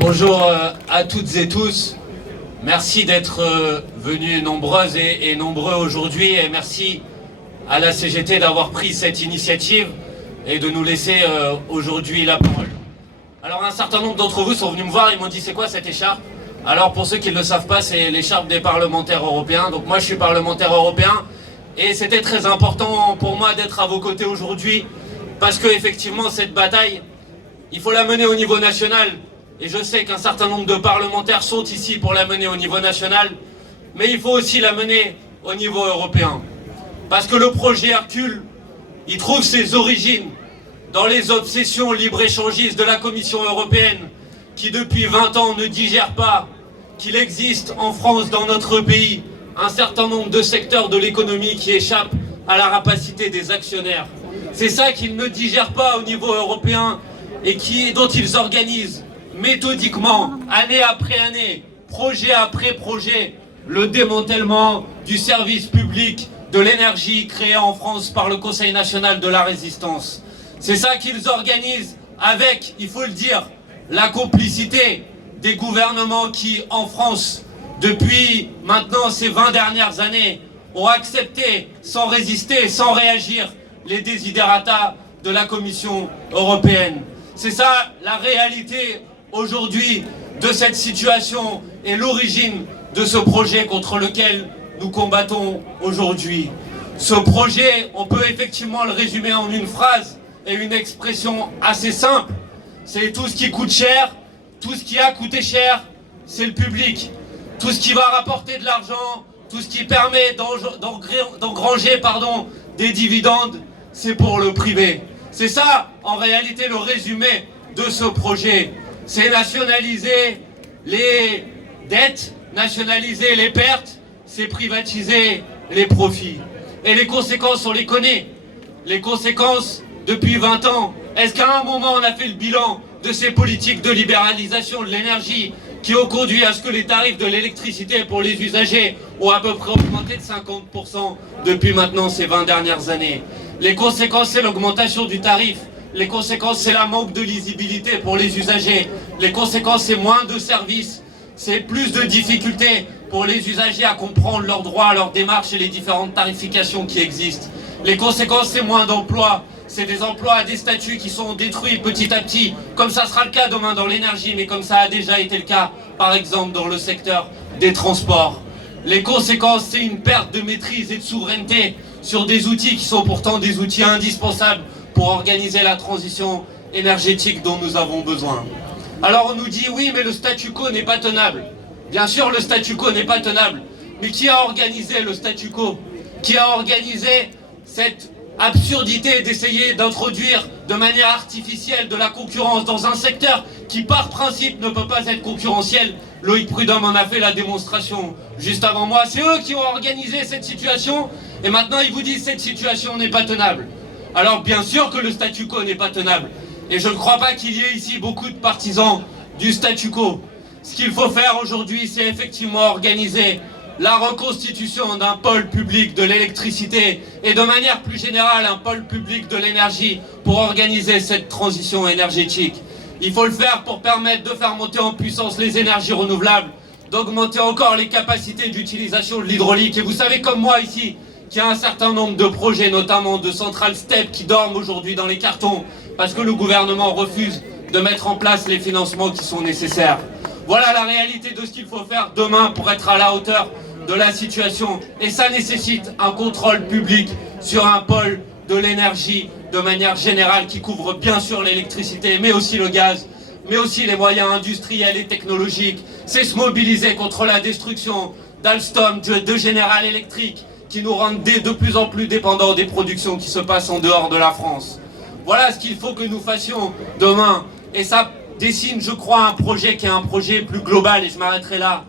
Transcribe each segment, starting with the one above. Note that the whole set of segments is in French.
Bonjour à toutes et tous. Merci d'être venus nombreuses et nombreux aujourd'hui et merci à la CGT d'avoir pris cette initiative et de nous laisser aujourd'hui la parole. Alors un certain nombre d'entre vous sont venus me voir et m'ont dit c'est quoi cette écharpe? Alors pour ceux qui ne le savent pas, c'est l'écharpe des parlementaires européens. Donc moi je suis parlementaire européen et c'était très important pour moi d'être à vos côtés aujourd'hui parce que effectivement cette bataille, il faut la mener au niveau national. Et je sais qu'un certain nombre de parlementaires sont ici pour la mener au niveau national, mais il faut aussi la mener au niveau européen. Parce que le projet Hercule, il trouve ses origines dans les obsessions libre-échangistes de la Commission européenne, qui depuis 20 ans ne digère pas qu'il existe en France, dans notre pays, un certain nombre de secteurs de l'économie qui échappent à la rapacité des actionnaires. C'est ça qu'ils ne digèrent pas au niveau européen et dont ils organisent méthodiquement, année après année, projet après projet, le démantèlement du service public de l'énergie créé en France par le Conseil national de la résistance. C'est ça qu'ils organisent avec, il faut le dire, la complicité des gouvernements qui, en France, depuis maintenant ces 20 dernières années, ont accepté, sans résister, sans réagir, les desiderata de la Commission européenne. C'est ça la réalité aujourd'hui de cette situation et l'origine de ce projet contre lequel nous combattons aujourd'hui. Ce projet, on peut effectivement le résumer en une phrase et une expression assez simple. C'est tout ce qui coûte cher, tout ce qui a coûté cher, c'est le public. Tout ce qui va rapporter de l'argent, tout ce qui permet d'engranger des dividendes, c'est pour le privé. C'est ça, en réalité, le résumé de ce projet. C'est nationaliser les dettes, nationaliser les pertes, c'est privatiser les profits. Et les conséquences, on les connaît. Les conséquences, depuis 20 ans, est-ce qu'à un moment on a fait le bilan de ces politiques de libéralisation de l'énergie qui ont conduit à ce que les tarifs de l'électricité pour les usagers ont à peu près augmenté de 50% depuis maintenant ces 20 dernières années? Les conséquences, c'est l'augmentation du tarif. Les conséquences, c'est la manque de lisibilité pour les usagers. Les conséquences, c'est moins de services. C'est plus de difficultés pour les usagers à comprendre leurs droits, leurs démarches et les différentes tarifications qui existent. Les conséquences, c'est moins d'emplois. C'est des emplois à des statuts qui sont détruits petit à petit, comme ça sera le cas demain dans l'énergie, mais comme ça a déjà été le cas, par exemple, dans le secteur des transports. Les conséquences, c'est une perte de maîtrise et de souveraineté sur des outils qui sont pourtant des outils indispensables pour organiser la transition énergétique dont nous avons besoin. Alors on nous dit oui, mais le statu quo n'est pas tenable. Bien sûr, le statu quo n'est pas tenable. Mais qui a organisé le statu quo? Qui a organisé cette absurdité d'essayer d'introduire de manière artificielle de la concurrence dans un secteur qui par principe ne peut pas être concurrentiel? Loïc Prudhomme en a fait la démonstration juste avant moi. C'est eux qui ont organisé cette situation et maintenant ils vous disent cette situation n'est pas tenable. Alors bien sûr que le statu quo n'est pas tenable. Et je ne crois pas qu'il y ait ici beaucoup de partisans du statu quo. Ce qu'il faut faire aujourd'hui, c'est effectivement organiser la reconstitution d'un pôle public de l'électricité et de manière plus générale un pôle public de l'énergie pour organiser cette transition énergétique. Il faut le faire pour permettre de faire monter en puissance les énergies renouvelables, d'augmenter encore les capacités d'utilisation de l'hydraulique. Et vous savez comme moi ici qu'il y a un certain nombre de projets, notamment de centrales STEP, qui dorment aujourd'hui dans les cartons parce que le gouvernement refuse de mettre en place les financements qui sont nécessaires. Voilà la réalité de ce qu'il faut faire demain pour être à la hauteur de la situation. Et ça nécessite un contrôle public sur un pôle de l'énergie de manière générale qui couvre bien sûr l'électricité, mais aussi le gaz, mais aussi les moyens industriels et technologiques. C'est se mobiliser contre la destruction d'Alstom, de General Electric, qui nous rendent de plus en plus dépendants des productions qui se passent en dehors de la France. Voilà ce qu'il faut que nous fassions demain. Et ça dessine, je crois, un projet qui est un projet plus global, et je m'arrêterai là.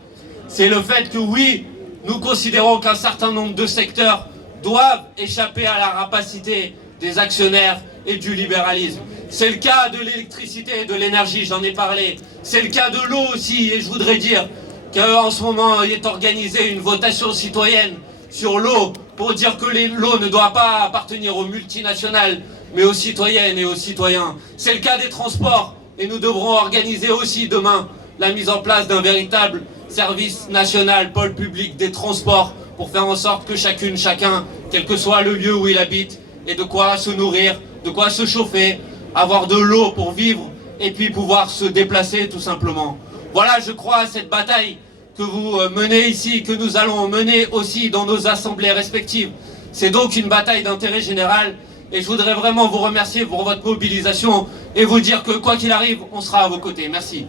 C'est le fait que oui, nous considérons qu'un certain nombre de secteurs doivent échapper à la rapacité des actionnaires et du libéralisme. C'est le cas de l'électricité et de l'énergie, j'en ai parlé. C'est le cas de l'eau aussi, et je voudrais dire qu'en ce moment, il est organisé une votation citoyenne sur l'eau pour dire que l'eau ne doit pas appartenir aux multinationales, mais aux citoyennes et aux citoyens. C'est le cas des transports, et nous devrons organiser aussi demain la mise en place d'un véritable service national, pôle public des transports, pour faire en sorte que chacune, chacun, quel que soit le lieu où il habite, ait de quoi se nourrir, de quoi se chauffer, avoir de l'eau pour vivre et puis pouvoir se déplacer tout simplement. Voilà, je crois à cette bataille que vous menez ici, que nous allons mener aussi dans nos assemblées respectives. C'est donc une bataille d'intérêt général et je voudrais vraiment vous remercier pour votre mobilisation et vous dire que quoi qu'il arrive, on sera à vos côtés. Merci.